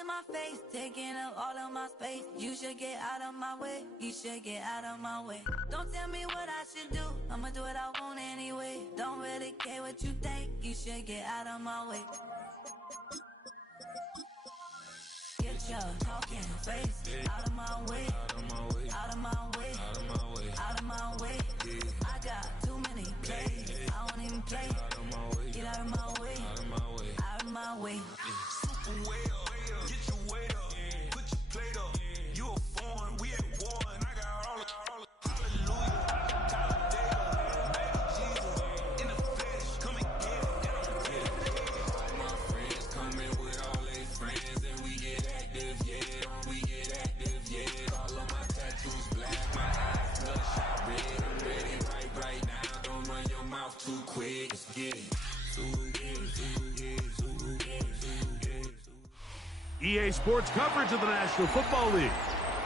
in my face, taking up all of my space. You should get out of my way, you should get out of my way. Don't tell me what I should do, I'ma do what I want anyway. Don't really care what you think, you should get out of my way. Get your talking face out of my way, out of my way, out of my way, out of my way, out of my way. I got too many plays, I won't even play. Get out of my way, out of my way, out of my way. Super way up, get your weight up, put your plate up. You a foreign, we at one. I got all the hallelujah, time of day up, baby Jesus in the flesh, come and get it. My friends coming with all their friends, and we get active, yeah. We get active, yeah. All of my tattoos black, my eyes bloodshot red. I'm ready right now. Don't run your mouth too quick. Let's get it. EA Sports coverage of the National Football League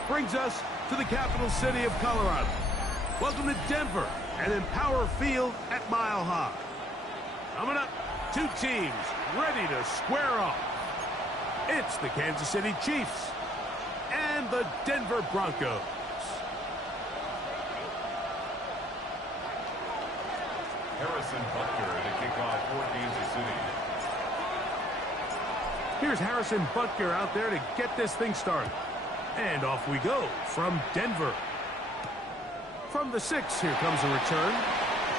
brings us to the capital city of Colorado. Welcome to Denver and Empower Field at Mile High. Coming up, two teams ready to square off. It's the Kansas City Chiefs and the Denver Broncos. Harrison Butker to kick off for Kansas City. Here's Harrison Butker out there to get this thing started. And off we go from Denver. From the 6, here comes a return.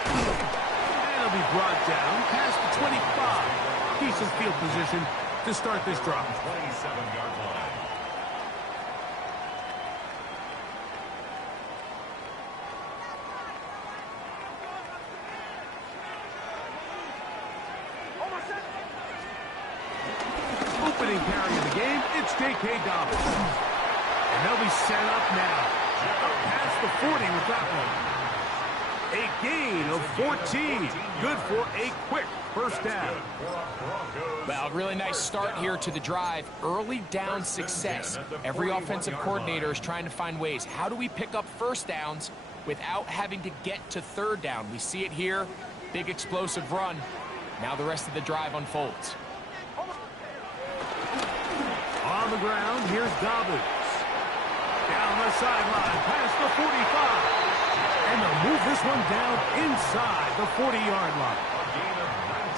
And it'll be brought down past the 25. Decent field position to start this drive. 27-yard line. Opening carry of the game, it's J.K. Dobbins. And they'll be set up now. Up past the 40 with that one. A gain of 14. Good for a quick first down. Well, really nice start here to the drive. Early down success. Every offensive coordinator is trying to find ways. How do we pick up first downs without having to get to third down? We see it here. Big explosive run. Now the rest of the drive unfolds. On the ground, here's Dobbins. Down the sideline, past the 45. And they'll move this one down inside the 40-yard line.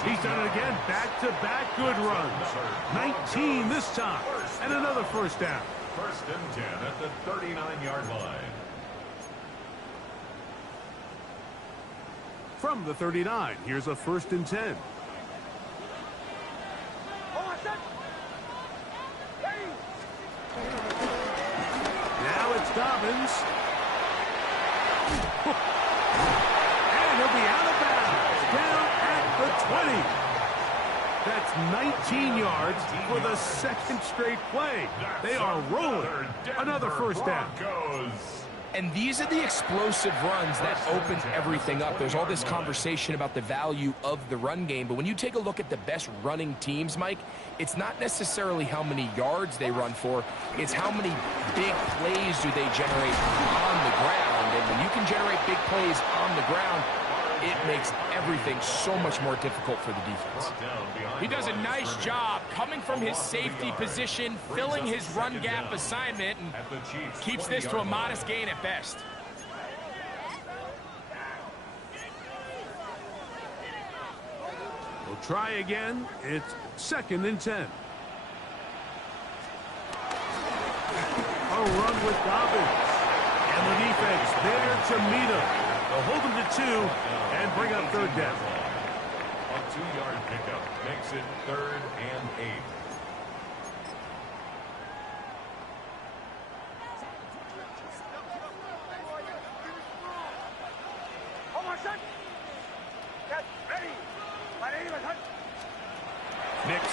He's done it again, back-to-back good runs. 19 this time, and another first down. First and 10 at the 39-yard line. From the 39, here's a first and 10. Now it's Dobbins. And he'll be out of bounds. Down at the 20. That's 19 yards for the second straight play. They are rolling. Another first down. And these are the explosive runs that open everything up. There's all this conversation about the value of the run game, but when you take a look at the best running teams, Mike, it's not necessarily how many yards they run for, it's how many big plays do they generate on the ground. And when you can generate big plays on the ground, it makes everything so much more difficult for the defense. He does a nice job coming from his safety position, filling his run gap assignment, and keeps this to a modest gain at best. We'll try again. It's second and 10. A run with Dobbins. And the defense there to meet him. They'll hold him to 2 and bring up third down. A 2-yard pickup makes it 3rd and 8. Nix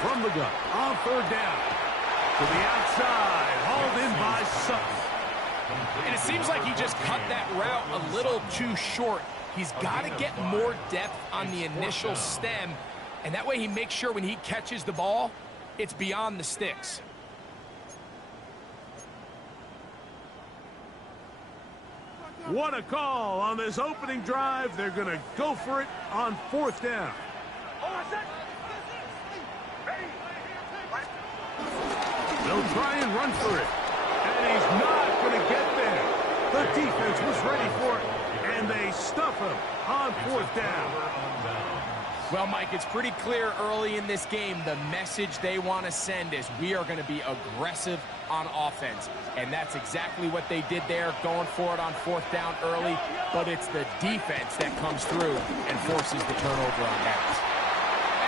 from the gun on third down. To the outside, hauled in by Sutton. And it seems like he just cut that route a little too short. He's got to get more depth on the initial stem, and that way he makes sure when he catches the ball, it's beyond the sticks. What a call on this opening drive. They're going to go for it on fourth down. try and run for it. And he's not going to get there. The defense was ready for it, and they stuff him on fourth down. Well, Mike, it's pretty clear early in this game the message they want to send is we are going to be aggressive on offense. And that's exactly what they did there, going for it on fourth down early. But it's the defense that comes through and forces the turnover on downs.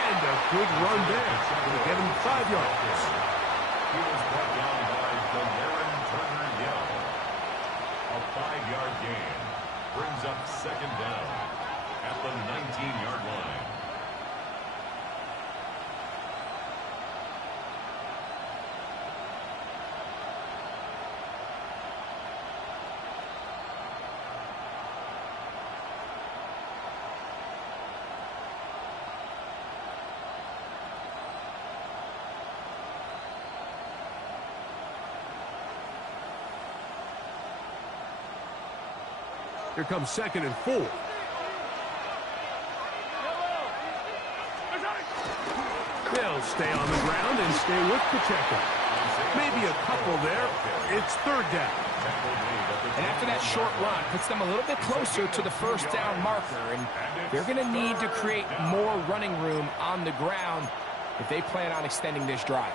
And a good run there. Going to get him 5 yards. He was brought down by Turner-Young. A 5-yard gain brings up second down at the 19-yard line. Here comes 2nd and 4. They'll stay on the ground and stay with Pacheco. Maybe a couple there. It's 3rd down. And after that short run, puts them a little bit closer to the first down marker. And they're going to need to create more running room on the ground if they plan on extending this drive.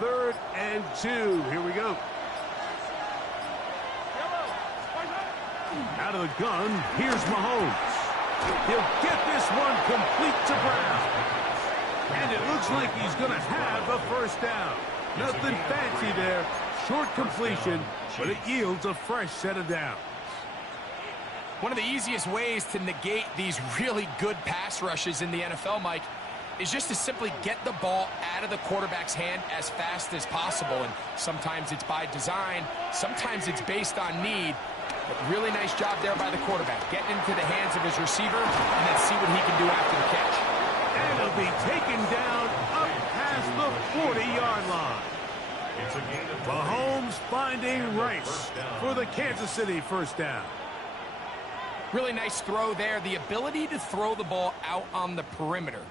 Third and 2. Here we go. Out of the gun, here's Mahomes. He'll get this one complete to Brown. And it looks like he's going to have a first down. Nothing fancy there. Short completion, but it yields a fresh set of downs. One of the easiest ways to negate these really good pass rushes in the NFL, Mike, is just to simply get the ball out of the quarterback's hand as fast as possible. And sometimes it's by design, sometimes it's based on need. But really nice job there by the quarterback, getting into the hands of his receiver and then see what he can do after the catch. And he'll be taken down up past the 40-yard line. Mahomes finding Rice for the Kansas City first down. Really nice throw there. The ability to throw the ball out on the perimeter.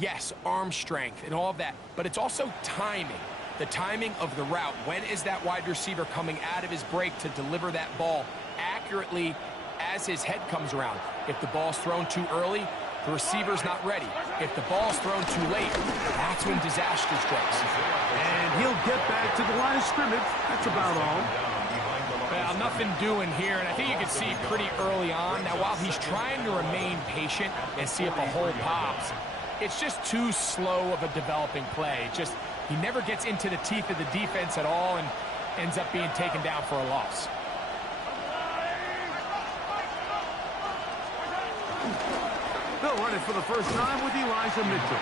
Yes, arm strength and all of that, but it's also timing. The timing of the route. When is that wide receiver coming out of his break to deliver that ball accurately as his head comes around? If the ball's thrown too early, the receiver's not ready. If the ball's thrown too late, that's when disaster strikes. And he'll get back to the line of scrimmage. That's about all. Well, nothing doing here, and I think you can see pretty early on. Now, while he's trying to remain patient and see if a hole pops, it's just too slow of a developing play. He never gets into the teeth of the defense at all and ends up being taken down for a loss. They'll run it for the first time with Elijah Mitchell.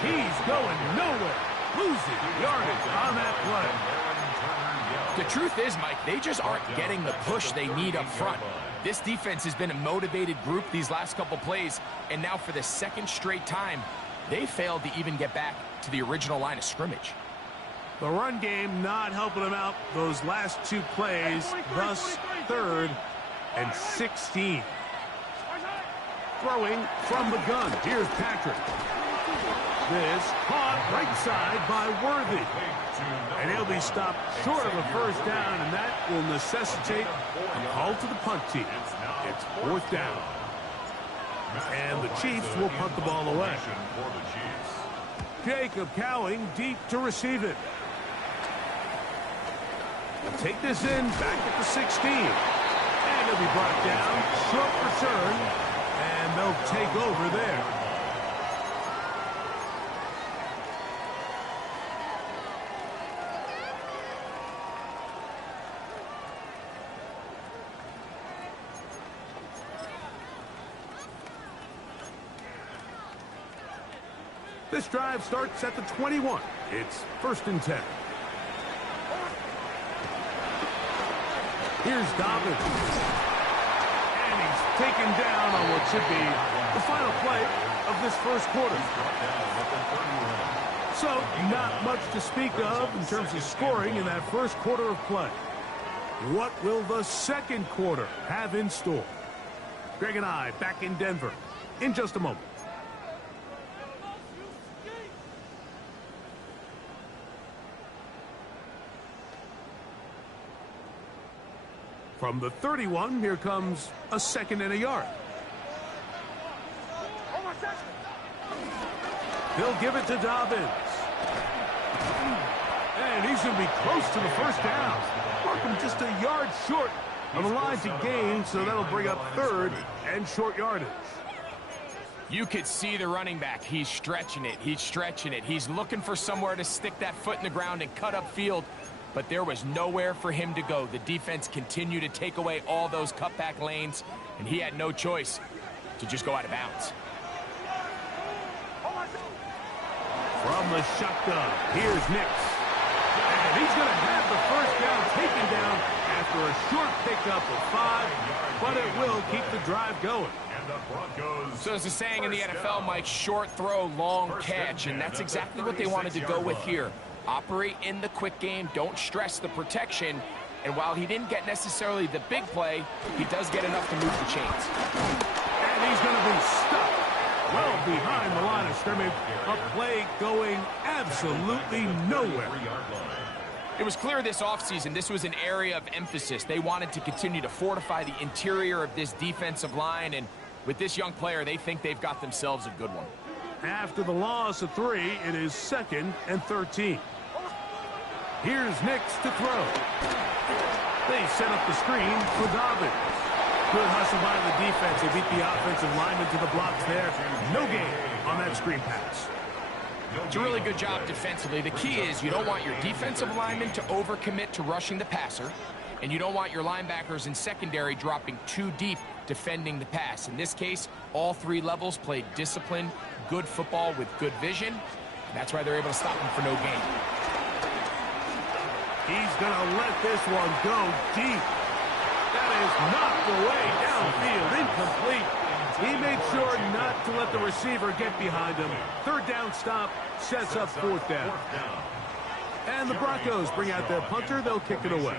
He's going nowhere. Losing yardage on that play. The truth is, Mike, they just aren't getting the push they need up front. This defense has been a motivated group these last couple plays, and now for the second straight time, they failed to even get back to the original line of scrimmage. The run game not helping them out those last 2 plays, thus 3rd and 16. Throwing from the gun. Here's Patrick. This caught right side by Worthy. And he'll be stopped short of a first down, and that will necessitate a call to the punt team. It's 4th down. And the Chiefs will punt the ball away. Jacob Cowing deep to receive it. They'll take this in back at the 16. And he'll be brought down. Short return. And they'll take over there. This drive starts at the 21. It's 1st and 10. Here's Dobbins. And he's taken down on what should be the final play of this first quarter. So, not much to speak of in terms of scoring in that first quarter of play. What will the second quarter have in store? Greg and I back in Denver in just a moment. From the 31, here comes a 2nd and a yard. They'll give it to Dobbins. And he's going to be close to the first down. Markham just a yard short of the line to gain, so that'll bring up 3rd and short yardage. You could see the running back. He's stretching it. He's stretching it. He's looking for somewhere to stick that foot in the ground and cut up field, but there was nowhere for him to go. The defense continued to take away all those cutback lanes, and he had no choice to just go out of bounds. From the shotgun, here's Nix. And he's going to have the first down taken down after a short pickup of 5, but it will keep the drive going. So there's a saying in the NFL, Mike, short throw, long catch, and that's exactly what they wanted to go with here. Operate in the quick game, don't stress the protection, and while he didn't get necessarily the big play, he does get enough to move the chains. And he's going to be stuck well behind the line of scrimmage. A play going absolutely nowhere. It was clear this offseason this was an area of emphasis. They wanted to continue to fortify the interior of this defensive line, and with this young player, they think they've got themselves a good one. After the loss of 3, it is 2nd and 13. Here's Nix to throw. They set up the screen for Dobbins. Good hustle by the defense. They beat the offensive lineman to the blocks there. No gain on that screen pass. It's a really good job defensively. The key is you don't want your defensive linemen to overcommit to rushing the passer, and you don't want your linebackers in secondary dropping too deep defending the pass. In this case, all 3 levels played disciplined, good football with good vision. That's why they're able to stop him for no gain. He's going to let this one go deep. That is knocked away downfield, incomplete. He made sure not to let the receiver get behind him. 3rd down stop sets up 4th down. And the Broncos bring out their punter. They'll kick it away.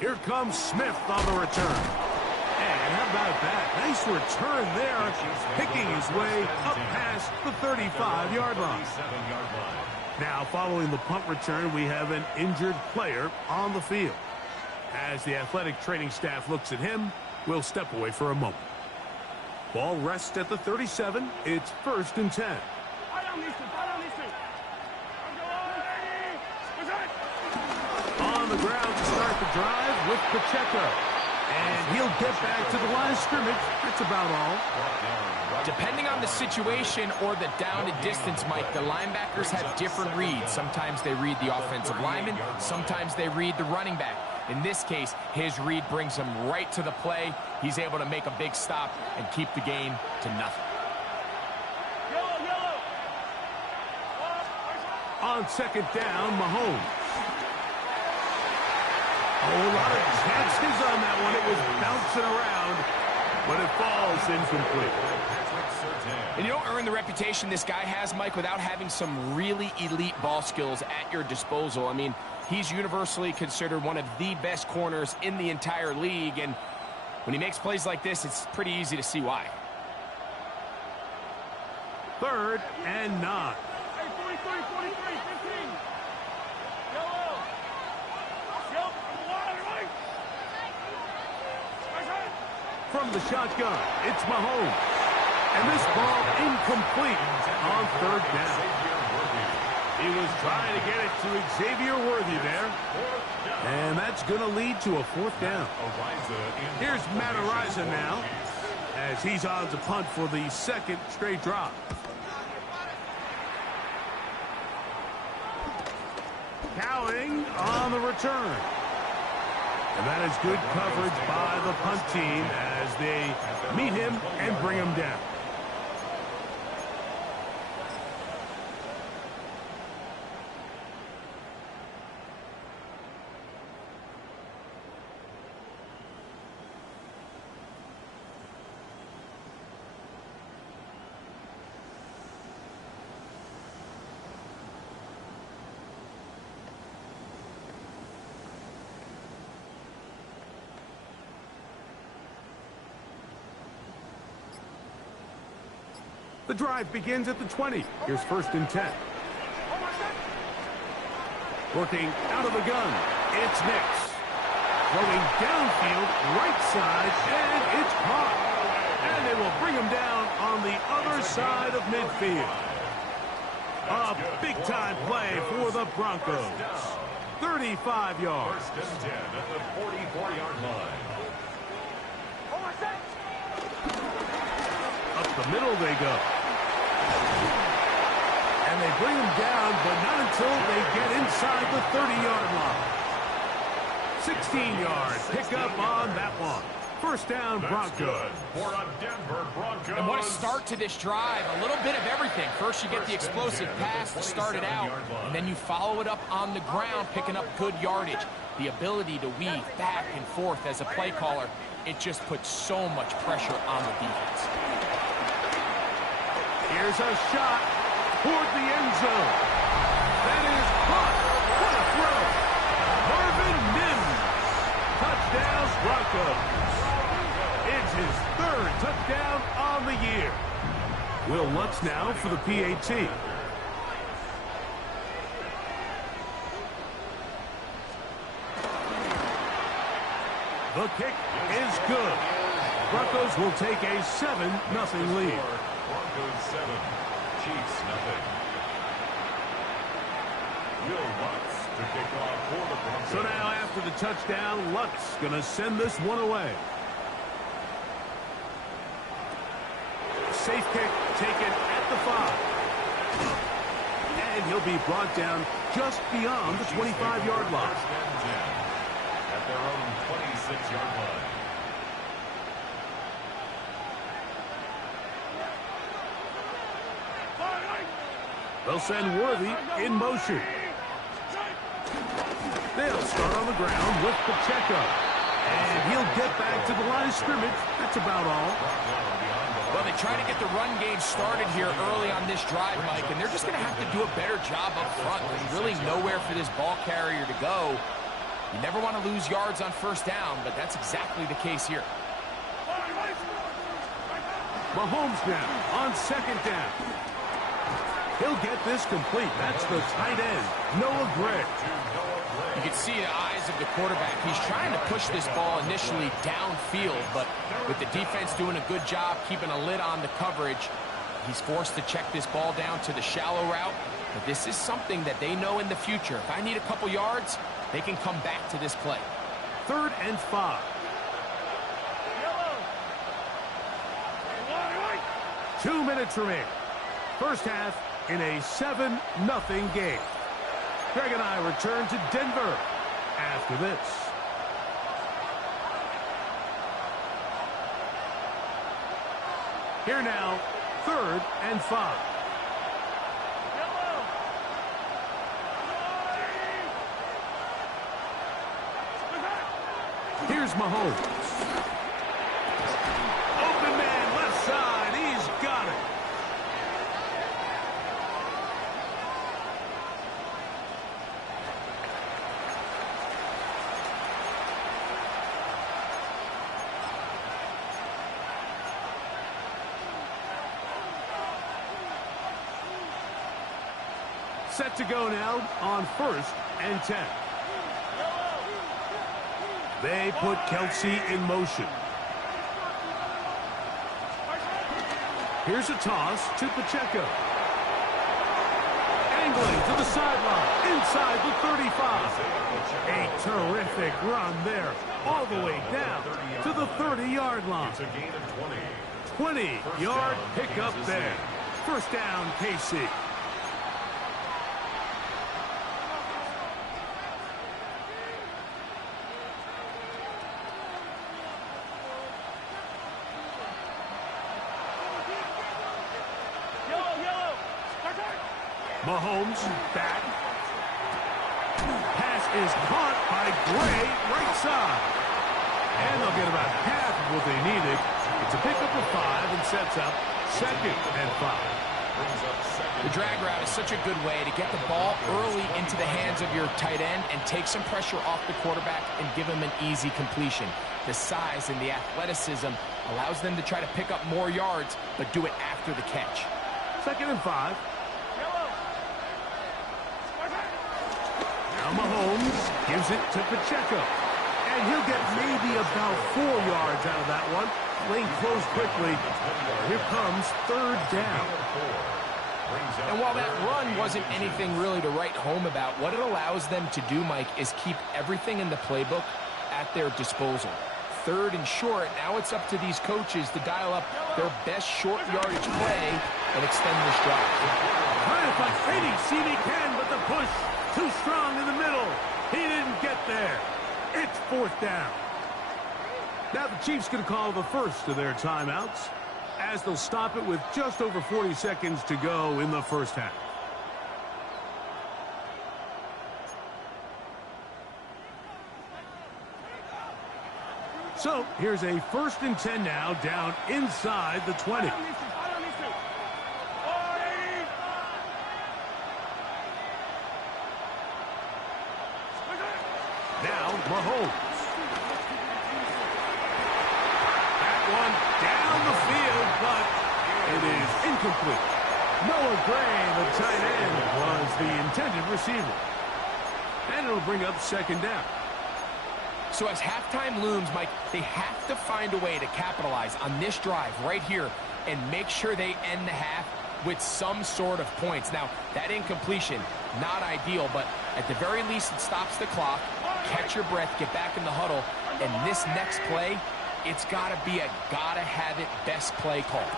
Here comes Smith on the return. And how about that? Nice return there, picking his way up past the 35-yard line. Now, following the punt return, we have an injured player on the field. As the athletic training staff looks at him, we'll step away for a moment. Ball rests at the 37. It's 1st and 10. On the ground to start the drive with Pacheco. And he'll get back to the line of scrimmage. That's about all. Depending on the situation or the down and distance, Mike, the linebackers have different reads. Sometimes they read the offensive lineman. Sometimes they read the running back. In this case, his read brings him right to the play. He's able to make a big stop and keep the gain to nothing. On 2nd down, Mahomes. A whole lot of chances on that one. It was bouncing around, but it falls incomplete. And you don't earn the reputation this guy has, Mike, without having some really elite ball skills at your disposal. I mean, he's universally considered one of the best corners in the entire league, and when he makes plays like this, it's pretty easy to see why. 3rd and 9. From the shotgun, it's Mahomes. And this ball incomplete on 3rd down. He was trying to get it to Xavier Worthy there. And that's going to lead to a 4th down. Here's Matt Ariza now, as he's on to punt for the 2nd straight drop. Cowing on the return. And that is good coverage by the punt team as they meet him and bring him down. The drive begins at the 20. Here's 1st and 10. Working out of the gun. It's Nix. Throwing downfield, right side, and it's caught. And they will bring him down on the other side of midfield. A big-time play for the Broncos. 35 yards. 1st and 10 at the 44-yard line. Up the middle they go. And they bring him down, but not until they get inside the 30-yard line. 16-yard pickup on that one. 1st down, Broncos. Good for a Denver Broncos. And what a start to this drive. A little bit of everything. First, you get the explosive pass to start it out, and then you follow it up on the ground, picking up good yardage. The ability to weave back and forth as a play caller, it just puts so much pressure on the defense. Here's a shot toward the end zone. That is caught. What a throw. Marvin Mims. Touchdown, Broncos. It's his 3rd touchdown on the year. Will Lutz now for the PAT. The kick is good. Broncos will take a 7-0 lead. Broncos 7, Chiefs nothing. Will Lutz to kick off for the Broncos. So now after the touchdown, Lutz going to send this one away. Safe kick taken at the 5. And he'll be brought down just beyond the 25-yard line. 1st and 10 at their own 26-yard line. They'll send Worthy in motion. They'll start on the ground with Pacheco. And he'll get back to the line of scrimmage. That's about all. Well, they try to get the run game started here early on this drive, Mike, and they're just going to have to do a better job up front. There's really nowhere for this ball carrier to go. You never want to lose yards on 1st down, but that's exactly the case here. Mahomes now on 2nd down. He'll get this complete. That's the tight end, Noah Gray. You can see the eyes of the quarterback. He's trying to push this ball initially downfield, but with the defense doing a good job keeping a lid on the coverage, he's forced to check this ball down to the shallow route. But this is something that they know in the future. If I need a couple yards, they can come back to this play. 3rd and 5. 2 minutes remain. 1st half in a 7-0 game. Greg and I return to Denver after this. Here now, 3rd and 5. Here's Mahomes. Open man, left side. He's got it. Set to go now on 1st and 10. They put Kelsey in motion. Here's a toss to Pacheco. Angling to the sideline, inside the 35. A terrific run there, all the way down to the 30-yard line. It's a gain of 20. 20-yard pickup there. 1st down, KC. Mahomes back. Pass is caught by Gray, right side. And they'll get about half of what they needed. It's a pickup of 5 and sets up 2nd and 5. The drag route is such a good way to get the ball early into the hands of your tight end and take some pressure off the quarterback and give him an easy completion. The size and the athleticism allows them to try to pick up more yards, but do it after the catch. 2nd and 5. Now Mahomes gives it to Pacheco. And he'll get maybe about 4 yards out of that one. Lane closed quickly. Here comes 3rd down. And while that run wasn't anything really to write home about, what it allows them to do, Mike, is keep everything in the playbook at their disposal. 3rd and short, now it's up to these coaches to dial up their best short yardage play and extend this drive. Trying to find any seam he can, but the push too strong in the middle. He didn't get there. It's 4th down. Now the Chiefs going to call the first of their timeouts, as they'll stop it with just over 40 seconds to go in the first half. So here's a 1st and 10 now, down inside the 20. Now Mahomes. That one down the field, but it is incomplete. Noah Gray, the tight end, was the intended receiver. And it'll bring up 2nd down. So as halftime looms, Mike, they have to find a way to capitalize on this drive right here and make sure they end the half with some sort of points. Now, that incompletion, not ideal, but at the very least it stops the clock. Catch your breath, get back in the huddle, and this next play, it's got to be a gotta-have-it best play call.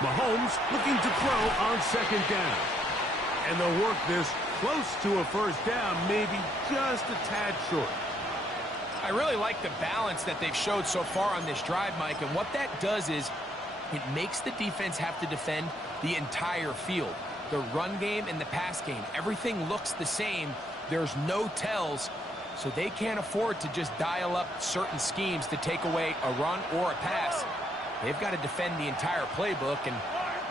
Mahomes looking to throw on 2nd down. And they'll work this close to a 1st down, maybe just a tad short. I really like the balance that they've showed so far on this drive, Mike, and what that does is it makes the defense have to defend the entire field. The run game and the pass game, everything looks the same. There's no tells, so they can't afford to just dial up certain schemes to take away a run or a pass. They've got to defend the entire playbook, and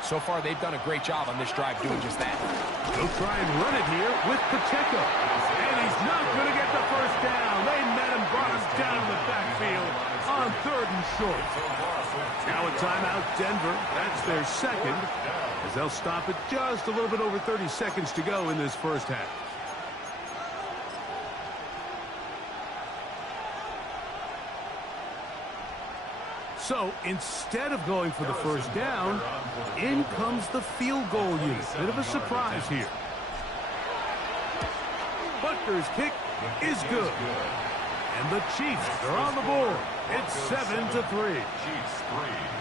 so far they've done a great job on this drive doing just that. They'll try and run it here with Pacheco. And he's not going to get the 1st down. They met him, brought him down in the backfield on 3rd and short. Now a timeout, Denver. That's their 2nd, as they'll stop it just a little bit over 30 seconds to go in this first half. So instead of going for the 1st down, in comes the field goal unit. Bit of a surprise here. Butker's kick is good. And the Chiefs are on the board. It's 7-3.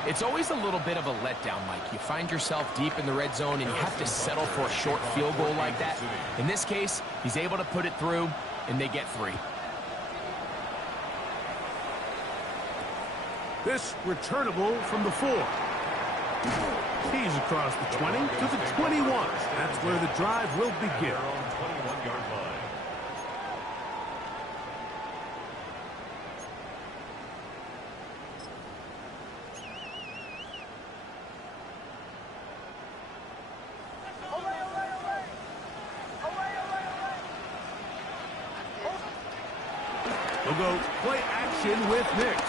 It's always a little bit of a letdown, Mike. You find yourself deep in the red zone and you have to settle for a short field goal like that. In this case, he's able to put it through, and they get 3. This returnable from the 4. He's across the 20 to the 21. That's where the drive will begin. They'll go play action with Nix.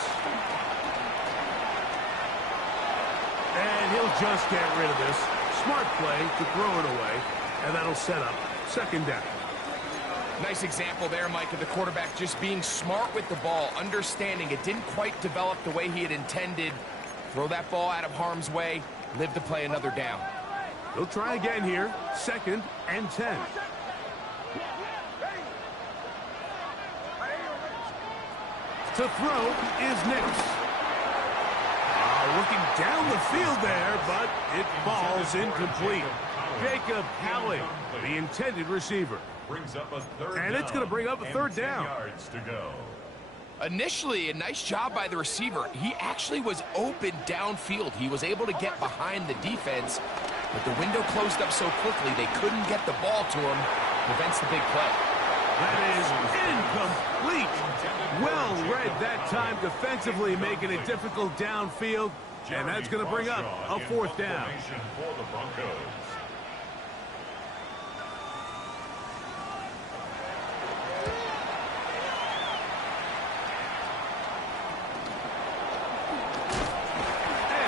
And he'll just get rid of this. Smart play to throw it away, and that'll set up 2nd down. Nice example there, Mike, of the quarterback just being smart with the ball, understanding it didn't quite develop the way he had intended. Throw that ball out of harm's way, live to play another down. They'll try again here, 2nd and 10. To throw is Nix. Looking down the field there, but it falls incomplete. Jacob Halley, the intended receiver. And it's going to bring up a 3rd down. Initially, a nice job by the receiver. He actually was open downfield. He was able to get behind the defense, but the window closed up so quickly they couldn't get the ball to him. Prevents the big play. That is incomplete. Well read that time defensively, making it difficult downfield. And that's going to bring up a 4th down. And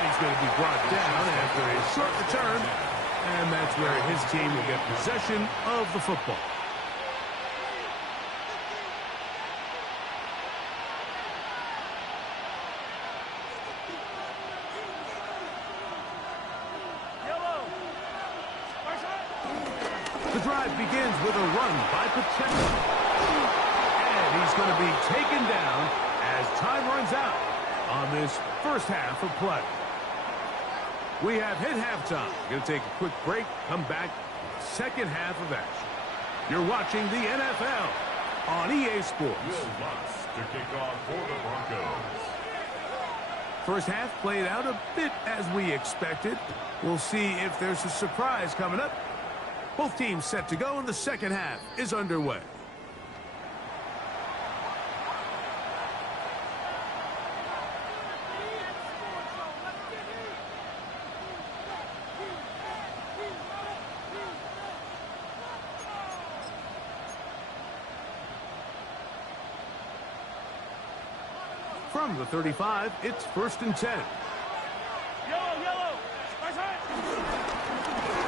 he's going to be brought down after a short return, and that's where his team will get possession of the football. The drive begins with a run by Pacheco. And he's going to be taken down as time runs out on this first half of play. We have hit halftime. Going to take a quick break, come back, second half of action. You're watching the NFL on EA Sports. Will Lutz to kick off for the Broncos. First half played out a bit as we expected. We'll see if there's a surprise coming up. Both teams set to go, and the second half is underway. From the 35, it's 1st and 10.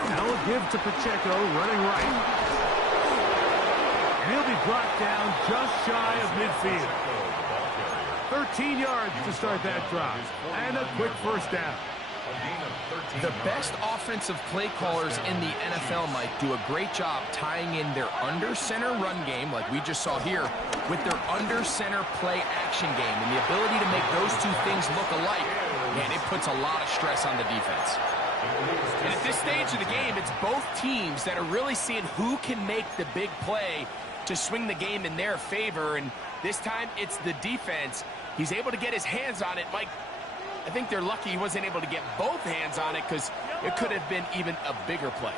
Now a give to Pacheco, running right. And he'll be brought down just shy of midfield. 13 yards to start that drive. And a quick first down. The best offensive play callers in the NFL, Mike, do a great job tying in their under-center run game, like we just saw here, with their under-center play action game. And the ability to make those two things look alike, man, it puts a lot of stress on the defense. And at this stage of the game, it's both teams that are really seeing who can make the big play to swing the game in their favor. And this time, it's the defense. He's able to get his hands on it. Mike, I think they're lucky he wasn't able to get both hands on it because it could have been even a bigger play.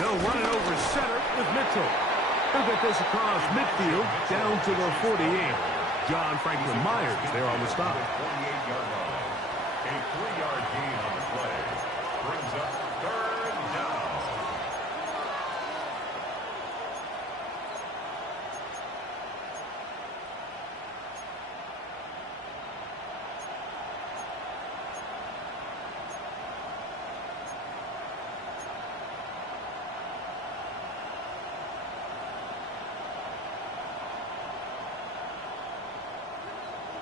They'll run it over center with Mitchell. He'll get this across midfield down to the 48. John Franklin Myers there on the stop. 48-yard line. A 3-yard gain on the play. Brings up 3rd down.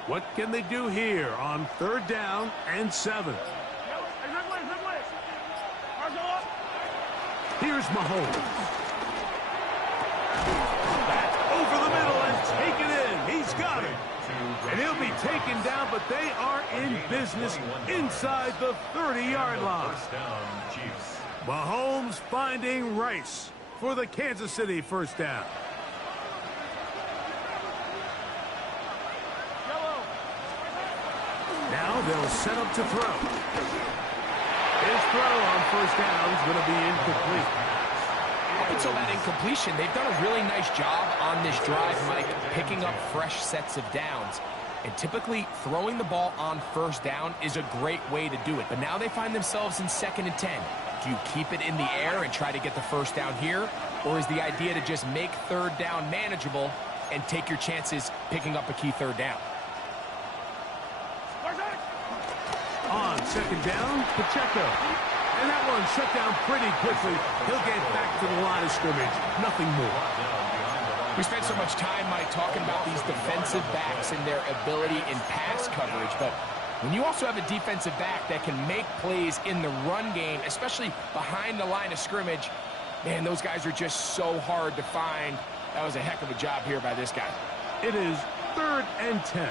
What can they do here on 3rd down and 7? Here's Mahomes. That's over the middle and taken in. He's got it. And he'll be taken down, but they are in business inside the 30-yard line. First down, Chiefs. Mahomes finding Rice for the Kansas City first down. Now they'll set up to throw. His throw on first down is going to be incomplete. Up until that incompletion, they've done a really nice job on this drive, Mike, picking up fresh sets of downs. And typically, throwing the ball on first down is a great way to do it. But now they find themselves in 2nd and 10. Do you keep it in the air and try to get the first down here? Or is the idea to just make 3rd down manageable and take your chances picking up a key 3rd down? On 2nd down, Pacheco. And that one shut down pretty quickly. He'll get back to the line of scrimmage. Nothing more. We spent so much time, Mike, talking about these defensive backs and their ability in pass coverage. But when you also have a defensive back that can make plays in the run game, especially behind the line of scrimmage, man, those guys are just so hard to find. That was a heck of a job here by this guy. It is 3rd and 10.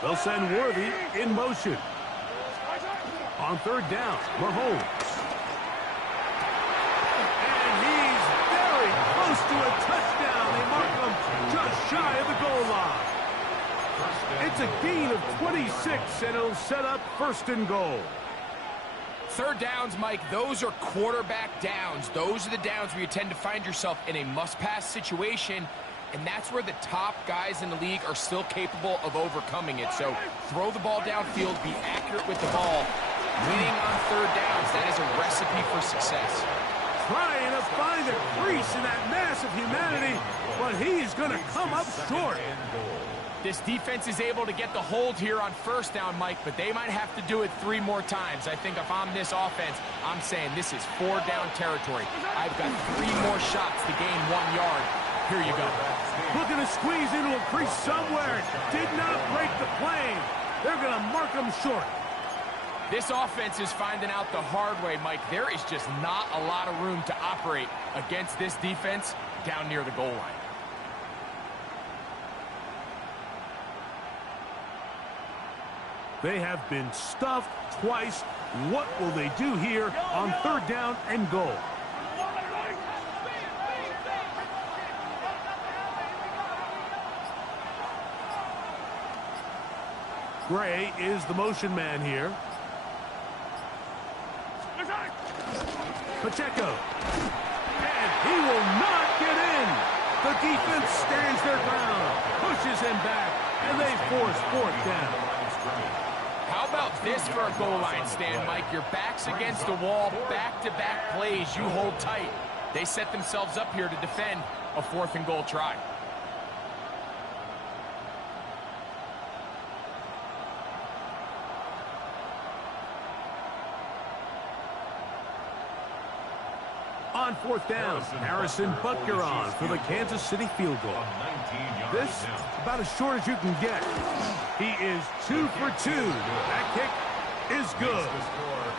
They'll send Worthy in motion. On 3rd down, Mahomes. And he's very close to a touchdown. They mark him just shy of the goal line. It's a gain of 26, and it'll set up 1st and goal. 3rd downs, Mike, those are quarterback downs. Those are the downs where you tend to find yourself in a must-pass situation. And that's where the top guys in the league are still capable of overcoming it. So throw the ball downfield, be accurate with the ball. Winning on 3rd downs, that is a recipe for success. trying to find a crease in that mass of humanity, but he's going to come up short. This defense is able to get the hold here on first down, Mike, but they might have to do it 3 more times. I think if I'm this offense, I'm saying this is 4-down territory. I've got 3 more shots to gain 1 yard. Here you go. Looking to squeeze into a crease somewhere. Did not break the plane. They're going to mark him short. This offense is finding out the hard way, Mike. There is just not a lot of room to operate against this defense down near the goal line. They have been stuffed twice. What will they do here on 3rd down and goal? Gray is the motion man here. Pacheco. And he will not get in. The defense stands their ground, pushes him back, and they force 4th down. How about this for a goal line stand, Mike? Your back's against the wall, back-to-back plays. You hold tight. They set themselves up here to defend a 4th and goal try. On 4th down, Harrison Butker for the Kansas City field goal. This is about as short as you can get. He is 2 for 2. That kick is good.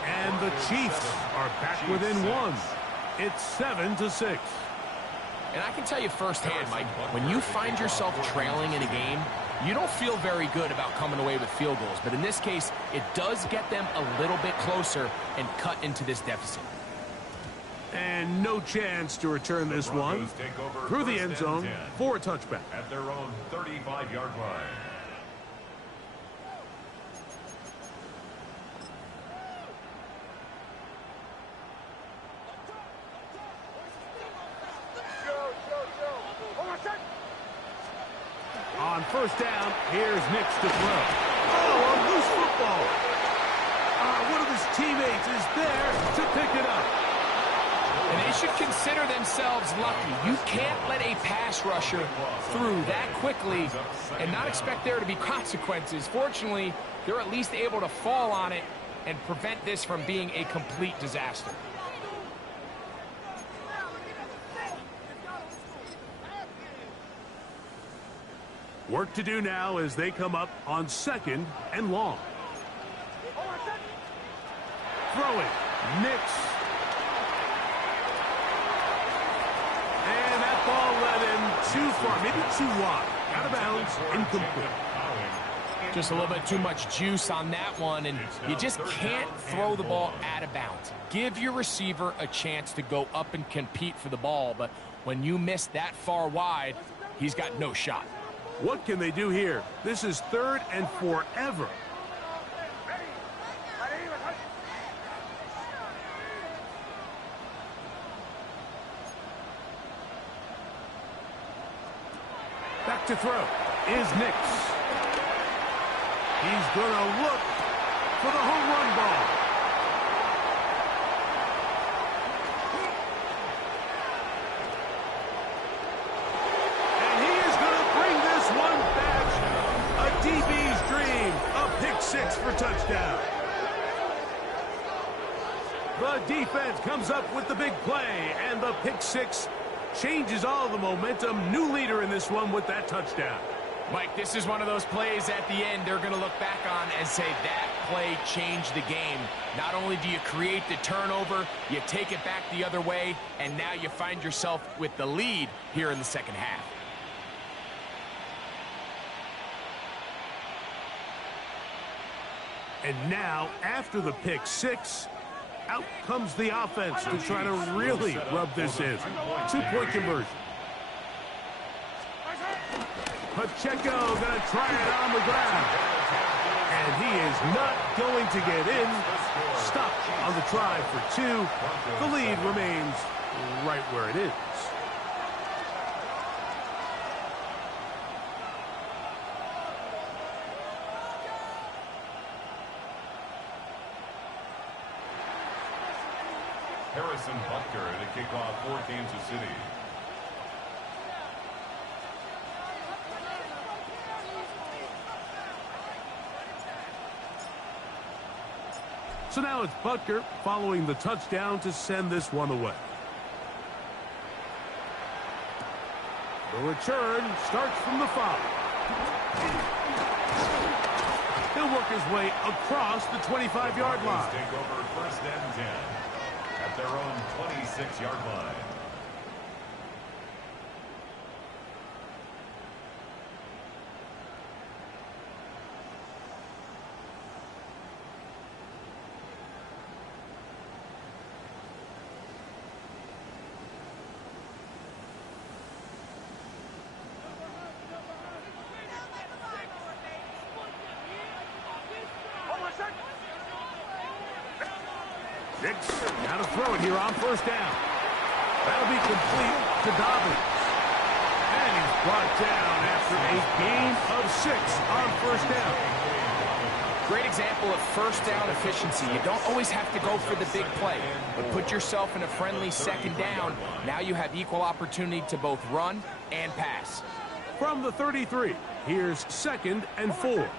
And the Chiefs are back within 1. It's 7-6. And I can tell you firsthand, Mike, when you find yourself trailing in a game, you don't feel very good about coming away with field goals. But in this case, it does get them a little bit closer and cut into this deficit. And no chance to return this one through the end zone for a touchback. At their own 35-yard line. On 1st down, here's Nix to throw. Oh, a loose football. One of his teammates is there to pick it up. And they should consider themselves lucky. You can't let a pass rusher through that quickly and not expect there to be consequences. Fortunately, they're at least able to fall on it and prevent this from being a complete disaster. Work to do now as they come up on 2nd and long. Throwing. Nix. And that ball led him too far, maybe too wide. Out of bounds, incomplete. Just a little bit too much juice on that one, and you just can't throw the ball out of bounds. Give your receiver a chance to go up and compete for the ball, but when you miss that far wide, he's got no shot. What can they do here? This is 3rd and forever. Back to throw is Nix. He's going to look for the home run ball. And he is going to bring this one back. A DB's dream. A pick 6 for touchdown. The defense comes up with the big play, and the pick 6 changes all the momentum. New leader in this one with that touchdown. Mike, this is one of those plays at the end they're going to look back on and say that play changed the game. Not only do you create the turnover, you take it back the other way, and now you find yourself with the lead here in the 2nd half. And now, after the pick 6, out comes the offense to try to really rub this in. 2-point conversion. Pacheco going to try it on the ground. And he is not going to get in. Stopped on the try for 2. The lead remains right where it is. Harrison Butker to kick off for Kansas City. So now it's Butker following the touchdown to send this one away. The return starts from the 5. He'll work his way across the 25-yard line. Take over 1st and 10 at their own 26-yard line. Nix, now to throw it here on 1st down. That'll be complete to Dobbins. And he's brought down after a gain of 6 on 1st down. Great example of 1st down efficiency. You don't always have to go for the big play, but put yourself in a friendly 2nd down. Now you have equal opportunity to both run and pass. From the 33, here's 2nd and 4.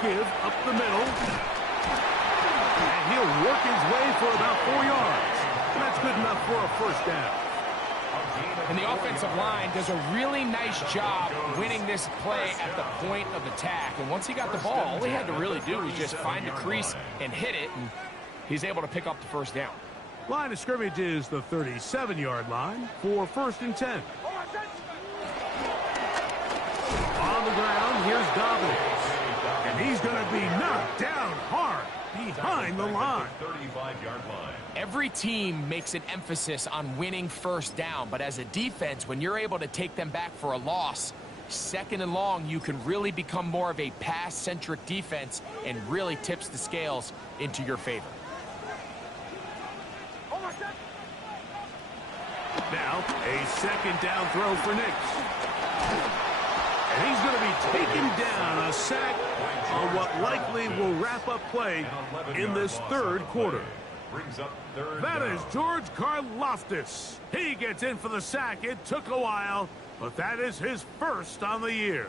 Give up the middle, and he'll work his way for about 4 yards. And that's good enough for a 1st down. And the offensive line does a really nice job winning this play at the point of attack. And once he got the ball, all he had to really do was just find a crease and hit it, and he's able to pick up the 1st down. Line of scrimmage is the 37-yard line for 1st and 10. On the ground, here's Dobbins. And he's going to be knocked down hard behind the line. 35-yard line. Every team makes an emphasis on winning 1st down, but as a defense, when you're able to take them back for a loss, 2nd and long, you can really become more of a pass-centric defense and really tips the scales into your favor. Now, a 2nd down throw for Nix. And he's going to be taken down, a sack on what likely will wrap up play in this 3rd quarter. That is George Karlaftis. He gets in for the sack. It took a while, but that is his 1st on the year.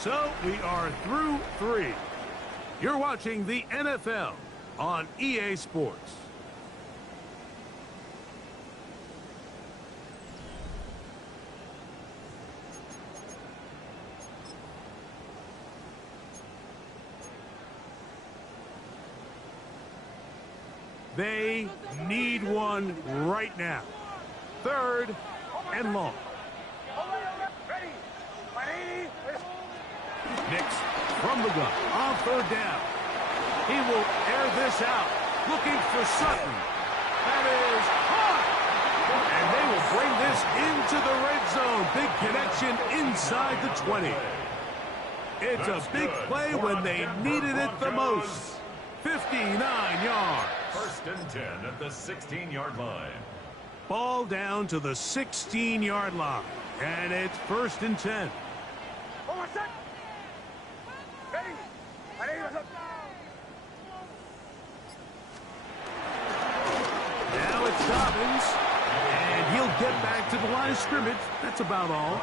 So we are through 3. You're watching the NFL on EA Sports. They need one right now. 3rd and long. Nix from the gun on 3rd down. He will air this out, looking for Sutton. That is hot. And they will bring this into the red zone. Big connection inside the 20. It's a big play when they needed it the most. 59 yards. 1st and 10 at the 16-yard line. Ball down to the 16-yard line. And it's 1st and 10. Now it's Dobbins. And he'll get back to the line of scrimmage. That's about all.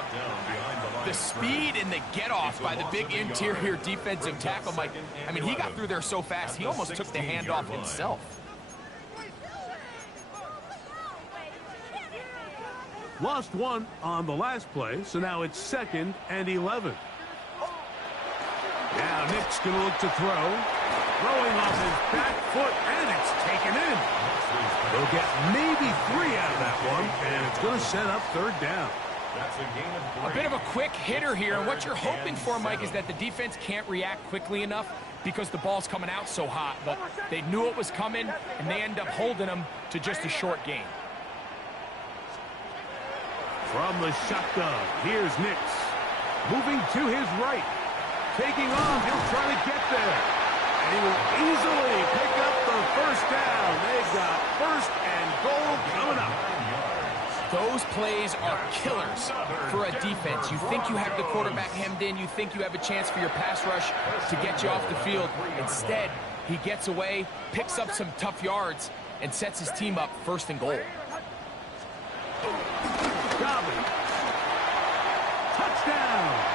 The speed and the get-off by the big interior defensive tackle, Mike. I mean, he got through there so fast, he almost took the handoff himself. Lost one on the last play, so now it's 2nd and 11. Now Nick's going to look to throw. Throwing off his back foot, and it's taken in. They'll get maybe 3 out of that one, and it's going to set up 3rd down. That's a gain of 3. A bit of a quick hitter here, and what you're hoping for, Mike, is that the defense can't react quickly enough because the ball's coming out so hot. But they knew it was coming, and they end up holding them to just a short gain. From the shotgun, here's Nix. Moving to his right. Taking on, he'll try to get there. And he will easily pick up the 1st down. They've got 1st and goal coming up. Those plays are killers for a defense. You think you have the quarterback hemmed in. You think you have a chance for your pass rush to get you off the field. Instead, he gets away, picks up some tough yards, and sets his team up 1st and goal. Dobbins. Touchdown.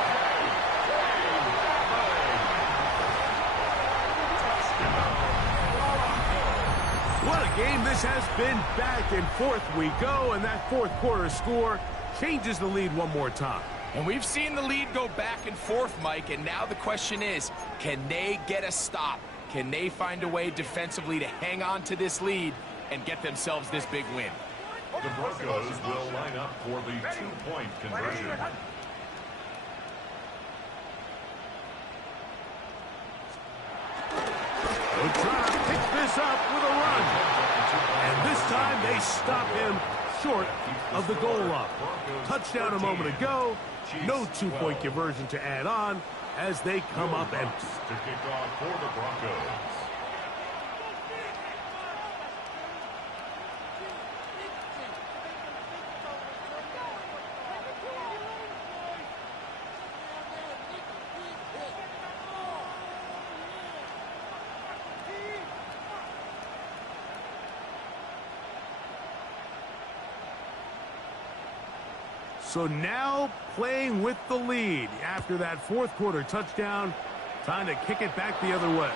What a game this has been. Back and forth we go, and that 4th quarter score changes the lead one more time. And we've seen the lead go back and forth, Mike, and now the question is, can they get a stop? Can they find a way defensively to hang on to this lead and get themselves this big win? The Broncos will line up for the 2-point conversion. They'll try to pick this up with a run. And this time they stop him short of the goal line. Touchdown a moment ago. No 2-point conversion to add on as they come up empty. To kick off for the Broncos. So now playing with the lead after that 4th quarter touchdown. Time to kick it back the other way.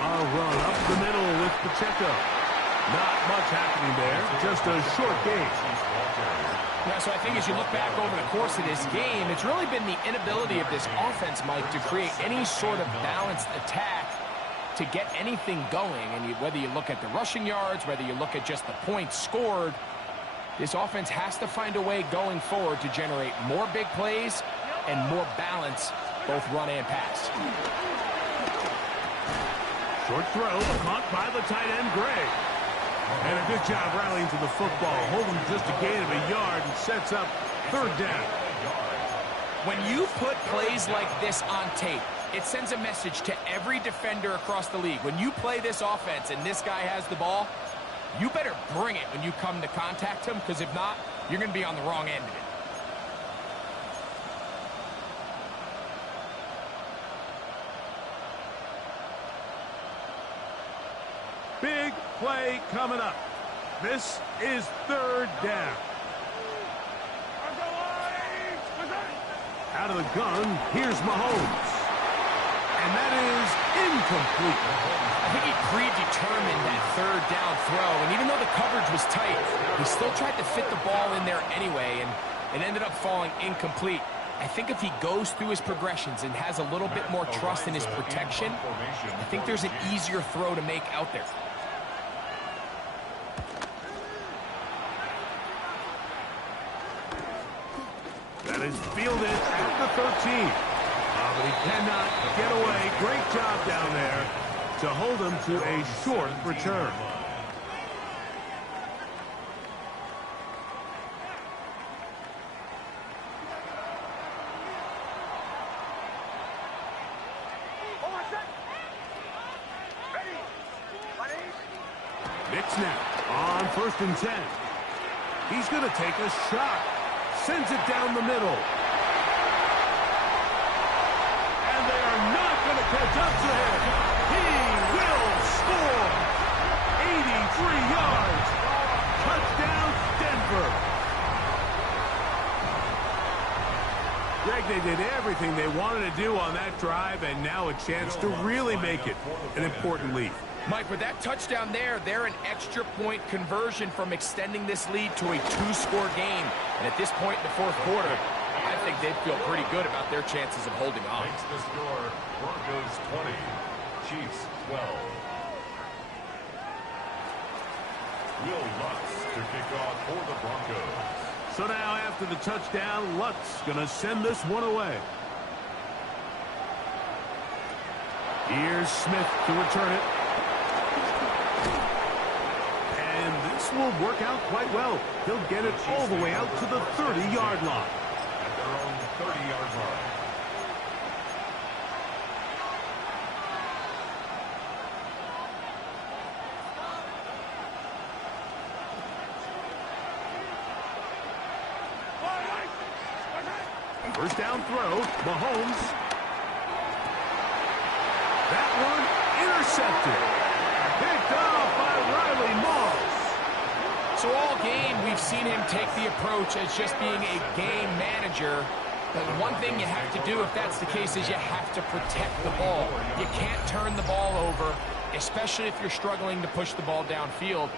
A run up the middle with Pacheco. Not much happening there. Just a short game. Yeah, so I think as you look back over the course of this game, it's really been the inability of this offense, Mike, to create any sort of balanced attack to get anything going. And whether you look at the rushing yards, whether you look at just the points scored, this offense has to find a way going forward to generate more big plays and more balance, both run and pass. Short throw, caught by the tight end, Gray. And a good job rallying to the football, holding just a gain of a yard and sets up 3rd down. When you put plays like this on tape, it sends a message to every defender across the league. When you play this offense and this guy has the ball, you better bring it when you come to contact him, because if not, you're going to be on the wrong end of it. Big play coming up. This is 3rd down. Out of the gun, here's Mahomes. And that is incomplete. I think he predetermined that 3rd down throw, and even though the coverage was tight, he still tried to fit the ball in there anyway, and it ended up falling incomplete. I think if he goes through his progressions and has a little bit more trust in his protection, I think there's an easier throw to make out there. That is fielded at the 13. But he cannot get away. Great job down there to hold him to a short return. It's now on 1st and 10. He's going to take a shot. Sends it down the middle. And they are not going to catch up to him. He will score. 83 yards. Touchdown, Denver. Greg, they did everything they wanted to do on that drive, and now a chance to really make it an important lead. Mike, with that touchdown there, they're an extra point conversion from extending this lead to a 2-score game. And at this point in the 4th quarter, I think they'd feel pretty good about their chances of holding on. Makes the score Broncos 20, Chiefs 12. Will Lutz to kick off for the Broncos. So now after the touchdown, Lutz going to send this one away. Here's Smith to return it. This will work out quite well. He'll get it all the way out to the 30-yard line. At their own 30-yard line. First down throw, Mahomes. That one intercepted. Picked off by Riley Moss. So all game, we've seen him take the approach as just being a game manager. But one thing you have to do if that's the case is you have to protect the ball. You can't turn the ball over, especially if you're struggling to push the ball downfield.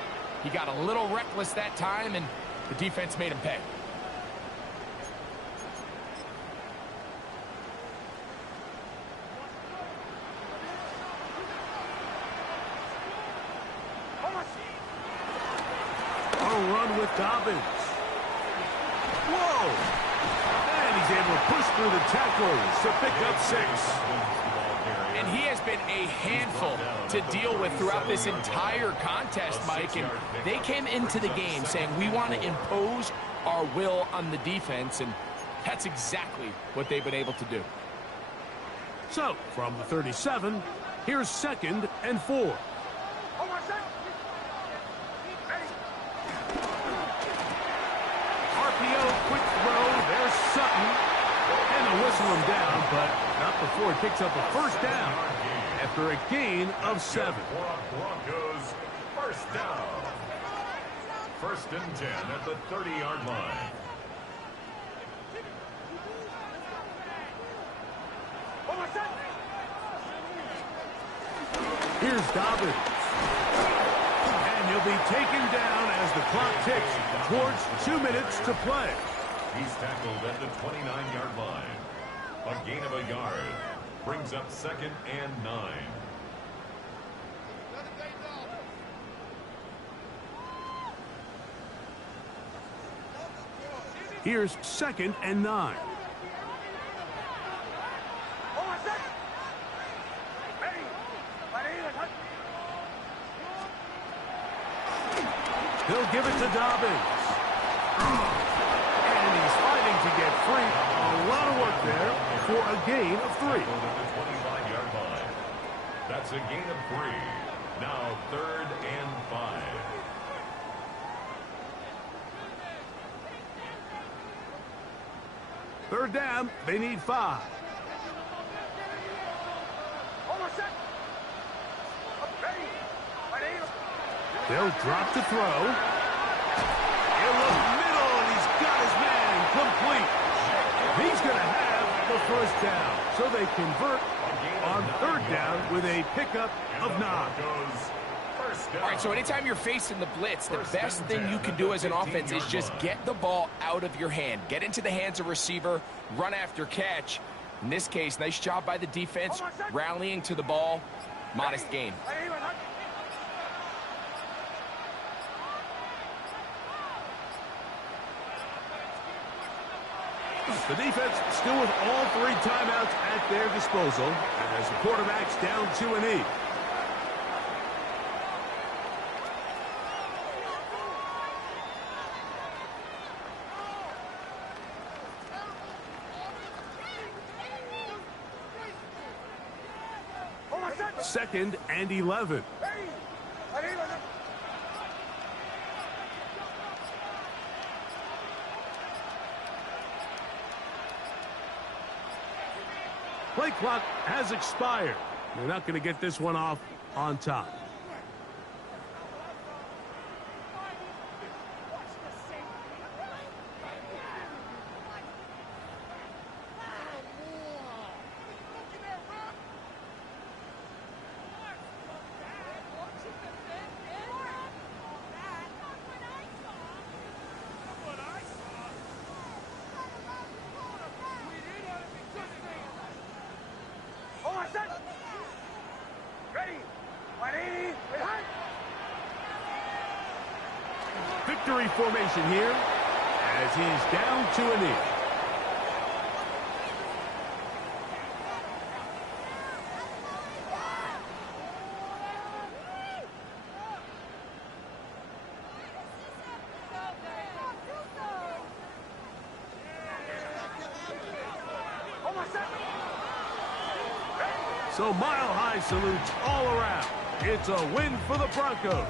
He got a little reckless that time, and the defense made him pay. Run with Dobbins. Whoa! And he's able to push through the tacklers to pick up 6. And he has been a handful to deal with throughout this entire contest, Mike. And they came into the game saying, we want to impose our will on the defense, and that's exactly what they've been able to do. So, from the 37, here's 2nd and 4. Quick throw, there's Sutton, and they'll whistle him down, but not before he picks up a first down after a gain of 7. Broncos, first down. 1st and 10 at the 30-yard line. Here's Dobbins. And he'll be taken down as the clock ticks towards 2 minutes to play. He's tackled at the 29-yard line. A gain of a yard. Brings up 2nd and 9. Here's 2nd and 9. He'll give it to Dobbins. And he's fighting to get free. A lot of work there for a gain of 3. At the 25-yard line. That's a gain of 3. Now 3rd and 5. Third down, they need 5. They'll drop to throw. He'll look middle, and he's got his man complete. He's going to have the first down. So they convert on 3rd down with a pickup of 9. All right, so anytime you're facing the blitz, the best thing you can do as an offense is just get the ball out of your hand. Get into the hands of receiver, run after catch. In this case, nice job by the defense, rallying to the ball. Modest gain. The defense still with all 3 timeouts at their disposal as the quarterback's down 2-E. Second and 11. Play clock has expired. They're not going to get this one off on time. Victory formation here as he's down 2-E. So mile-high salutes all around. It's a win for the Broncos.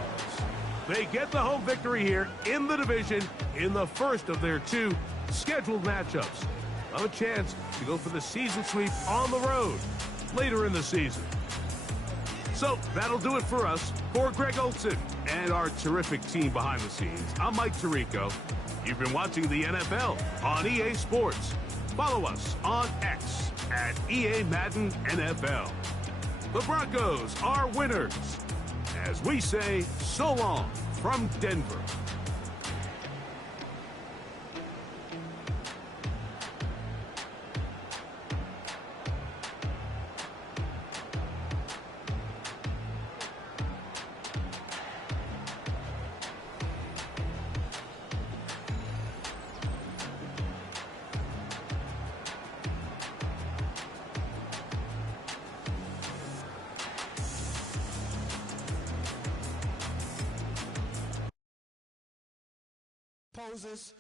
They get the home victory here in the division in the first of their 2 scheduled matchups. Have a chance to go for the season sweep on the road later in the season. So that'll do it for us. For Greg Olson and our terrific team behind the scenes, I'm Mike Tirico. You've been watching the NFL on EA Sports. Follow us on X at EA Madden NFL. The Broncos are winners. As we say, so long from Denver. Poses.